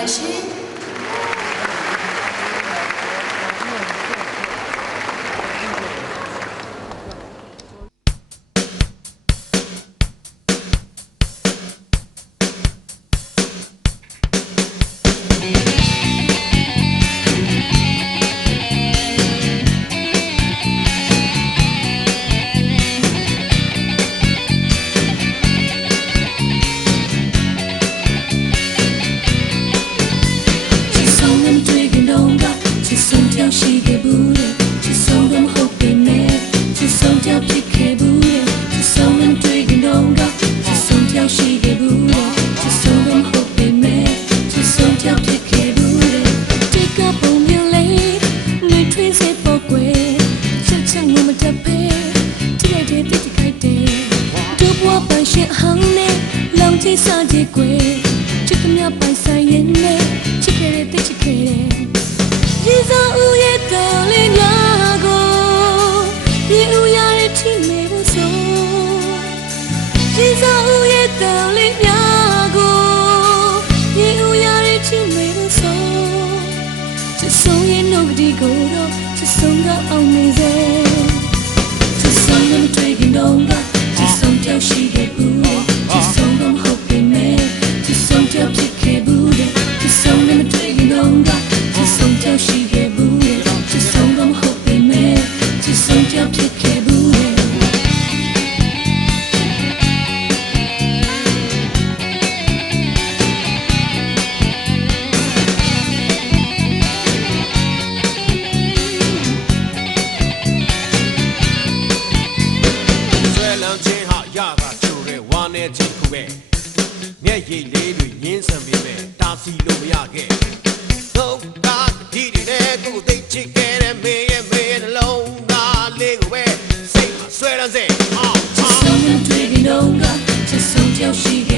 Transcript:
ပါတယ်ရှင် ရှိခဲ့ဘူးတဲ့ချစ်ဆုံးတော့မဟုတ်ပေမဲ့ချစ်ဆုံးကြောက်ဖြစ်ခဲ့ဘူးတဲ့ချစ်ဆုံးနဲ့တွေ့ကြတော့ကချစ်ဆုံးကြောက်ရှိခဲ့ဘူးတဲ့ချစ်ဆုံးတော့မဟုတ်ပေမဲ့ချစ်ဆုံးကြောက်ဖြစ်ခဲ့ဘူးတဲ့ဒီကပုံမျိုးလေးနေထွေးစေပေါ်ကွယ်ချစ်ချင်မတတ်ပဲတည့်တဲ့တိတ်ခိုက်တဲ့ဒုဘဝပန်ရှင်ဟောင်းနဲ့လောင်ကြီးစားကြကွယ်ချစ်ကမြပိုင်ဆိုင်ရင်နဲ့ချစ်ခဲ့တဲ့တိတ်ချစ်ခဲ့တဲ့ရေစာဦးရဲ့တော်လေးများကိုရေဦးရတဲ့ထိနေဖို့ဆိုရေစာဦးရဲ့တော်လေးများကိုရေဦးရတဲ့ထိနေဖို့ဆိုချစ်ဆုံးရဲ့နှုတ်ကတိကိုတော့ချစ်ဆုံးကအောင်နေစေချစ်ဆုံးနဲ့မတွေ့ခင်တော့ချစ်ဆုံးကြောက်ရှိခဲ့ဘူးချစ်ဆုံးတော့မဟုတ်ပေမဲ့ချစ်ဆုံးကြောက်ဖြစ်ခဲ့ဘူးချစ်ဆုံးနဲ့မတွေ့ခင်တော့ချစ်ဆုံးကြောက်ရှိခဲ့ဘူးချစ်ဆုံးတော့မဟုတ်ပေမဲ့ချစ်ဆုံးကြောက်ဖြစ်ခဲ့ဘူးမျက်ရည်လေးတွေရင်းဆန်ပေမဲ့တာစီလို့မရခဲ့သုံးကားဒီဒီနဲ့ကိုသိချစ်ခဲ့တဲ့မေရဲ့နှလုံးသားလေးကိုပဲစိတ်မှာဆွဲရစေချစ်ဆုံးနဲ့တွေ့ကြတော့ချစ်ဆုံးကြောက်ရှိ